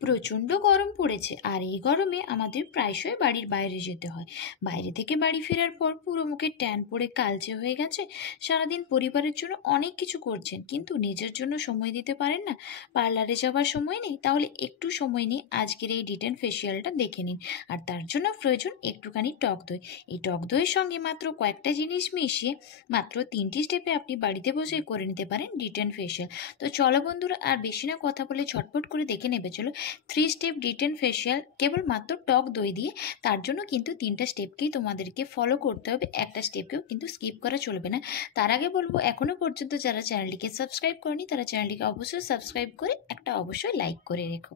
প্রচণ্ড গরম পড়েছে আর এই গরমে আমাদের প্রায়শই বাড়ির বাইরে যেতে হয়। বাইরে থেকে বাড়ি ফেরার পর পুরো মুখে ট্যান পড়ে কালচে হয়ে গেছে। সারাদিন পরিবারের জন্য অনেক কিছু করছেন কিন্তু নিজের জন্য সময় দিতে পারেন না। পার্লারে যাওয়ার সময় নেই, তাহলে একটু সময় নিয়ে আজকের এই ডিটেন ফেসিয়ালটা দেখে নিন। আর তার জন্য প্রয়োজন একটুখানি টক দই। এই টক দইয়ের সঙ্গে মাত্র কয়েকটা জিনিস মিশিয়ে মাত্র 3টি স্টেপে আপনি বাড়িতে বসে করে নিতে পারেন ডিটেন ফেসিয়াল। তো চলো বন্ধুরা, আর বেশি না কথা বলে ঝটপট করে দেখে নেবে চলো 3 স্টেপ ডিটেন ফেসিয়াল কেবল মাত্র টক দই দিয়ে। তার জন্য কিন্তু 3টা স্টেপকেই তোমাদেরকে ফলো করতে হবে, একটা স্টেপকেও কিন্তু স্কিপ করা চলবে না। তার আগে বলবো, এখনো পর্যন্ত যারা চ্যানেলটিকে সাবস্ক্রাইব করেনি তারা চ্যানেলটিকে অবশ্যই সাবস্ক্রাইব করে একটা অবশ্যই লাইক করে রেখো।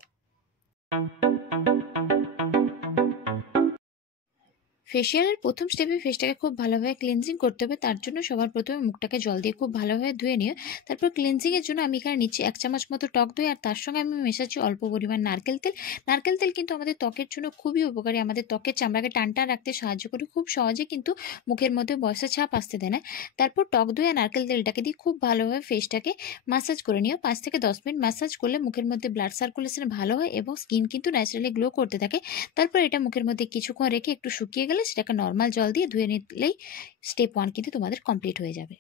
ফেসিয়ালের প্রথম স্টেপে ফেসটাকে খুব ভালোভাবে ক্লিনজিং করতে হবে। তার জন্য সবার প্রথমে মুখটাকে জল দিয়ে খুব ভালোভাবে ধুয়ে নিও। তারপর ক্লিনজিংয়ের জন্য আমি এখানে নিচ্ছি 1 চামচ মতো টক দই, আর তার সঙ্গে আমি মেশাচ্ছি অল্প পরিমাণ নারকেল তেল। নারকেল তেল কিন্তু আমাদের ত্বকের জন্য খুবই উপকারী, আমাদের ত্বকের চামড়াকে টানটান রাখতে সাহায্য করে, খুব সহজে কিন্তু মুখের মধ্যে বয়সের ছাপ আসতে দেয় না। তারপর টক দই আর নারকেল তেলটাকে দিয়ে খুব ভালোভাবে ফেসটাকে মাসাজ করে নিও। 5 থেকে 10 মিনিট মাসাজ করলে মুখের মধ্যে ব্লাড সার্কুলেশন ভালো হয় এবং স্কিন কিন্তু ন্যাচারালি গ্লো করতে থাকে। তারপর এটা মুখের মধ্যে কিছুক্ষণ রেখে একটু শুকিয়ে গেলে সেটাকে নর্মাল জল দিয়ে ধুয়ে নিলেই স্টেপ 1 কিন্তু তোমাদের কমপ্লিট হয়ে যাবে।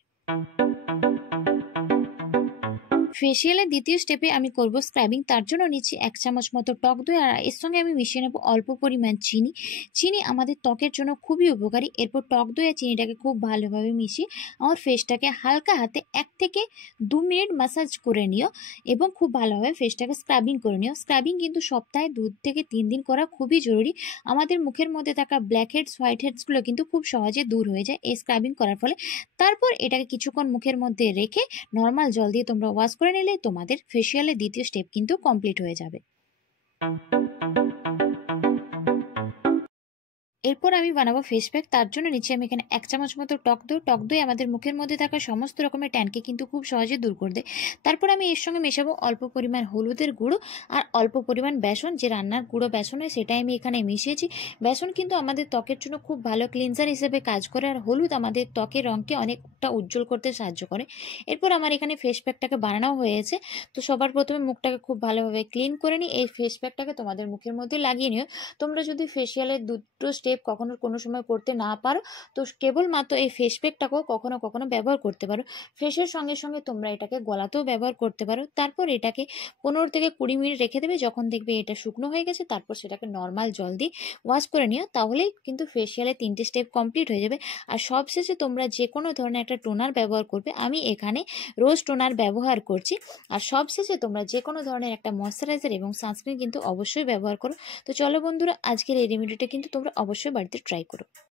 ফেসিয়ালের দ্বিতীয় স্টেপে আমি করব স্ক্রাবিং। তার জন্য নিচ্ছি 1 চামচ মতো টক দই, আর এর সঙ্গে আমি মিশিয়ে নেব অল্প পরিমাণ চিনি। চিনি আমাদের ত্বকের জন্য খুবই উপকারী। এরপর টক দই আর চিনিটাকে খুব ভালোভাবে মিশিয়ে আমার ফেসটাকে হালকা হাতে 1 থেকে 2 মিনিট ম্যাসাজ করে নিও এবং খুব ভালোভাবে ফেসটাকে স্ক্রাবিং করে নিও। স্ক্রাবিং কিন্তু সপ্তাহে 2 থেকে 3 দিন করা খুবই জরুরি। আমাদের মুখের মধ্যে থাকা ব্ল্যাক হেডস, হোয়াইট হেডসগুলো কিন্তু খুব সহজে দূর হয়ে যায় এই স্ক্রাবিং করার ফলে। তারপর এটাকে কিছুক্ষণ মুখের মধ্যে রেখে নর্মাল জল দিয়ে তোমরা ওয়াশ করে নিলে তোমাদের ফেসিয়ালের দ্বিতীয় স্টেপ কিন্তু কমপ্লিট হয়ে যাবে। এরপর আমি বানাবো ফেস প্যাক। তার জন্য নিচে আমি এখানে 1 চামচ মতো টক দই। টক দই আমাদের মুখের মধ্যে থাকা সমস্ত রকমের ট্যানকে কিন্তু খুব সহজে দূর করে দেয়। তারপর আমি এর সঙ্গে মেশাবো অল্প পরিমাণ হলুদের গুঁড়ো আর অল্প পরিমাণ বেসন, যে রান্নার গুঁড়ো বেসন হয় সেটাই আমি এখানে মিশিয়েছি। বেসন কিন্তু আমাদের ত্বকের জন্য খুব ভালো ক্লিনজার হিসেবে কাজ করে, আর হলুদ আমাদের ত্বকের রঙকে অনেকটা উজ্জ্বল করতে সাহায্য করে। এরপর আমার এখানে ফেস প্যাকটাকে বানানো হয়েছে। তো সবার প্রথমে মুখটাকে খুব ভালোভাবে ক্লিন করে নিই। এই ফেস প্যাকটাকে তোমাদের মুখের মধ্যে লাগিয়ে নিও। তোমরা যদি ফেসিয়ালের 2টো স্টেপ কখনো কোনো সময় করতে না পারো তো কেবলমাত্র এই ফেস প্যাকটাকেও কখনো কখনো ব্যবহার করতে পারো। ফেসের সঙ্গে সঙ্গে তোমরা এটাকে গলাতেও ব্যবহার করতে পারো। তারপর এটাকে 15 থেকে 20 মিনিট রেখে দেবে। যখন দেখবে এটা শুকনো হয়ে গেছে তারপর সেটাকে নর্মাল জল দিয়ে ওয়াশ করে নিও, তাহলেই কিন্তু ফেসিয়ালের 3টে স্টেপ কমপ্লিট হয়ে যাবে। আর সবশেষে তোমরা যে কোনো ধরনের একটা টোনার ব্যবহার করবে, আমি এখানে রোজ টোনার ব্যবহার করছি। আর সবশেষে তোমরা যে কোনো ধরনের একটা ময়শ্চারাইজার এবং সানস্ক্রিন কিন্তু অবশ্যই ব্যবহার করো। তো চলো বন্ধুরা, আজকের এই রেমেডিটা কিন্তু তোমরা অবশ্যই বাড়িতে ট্রাই করো।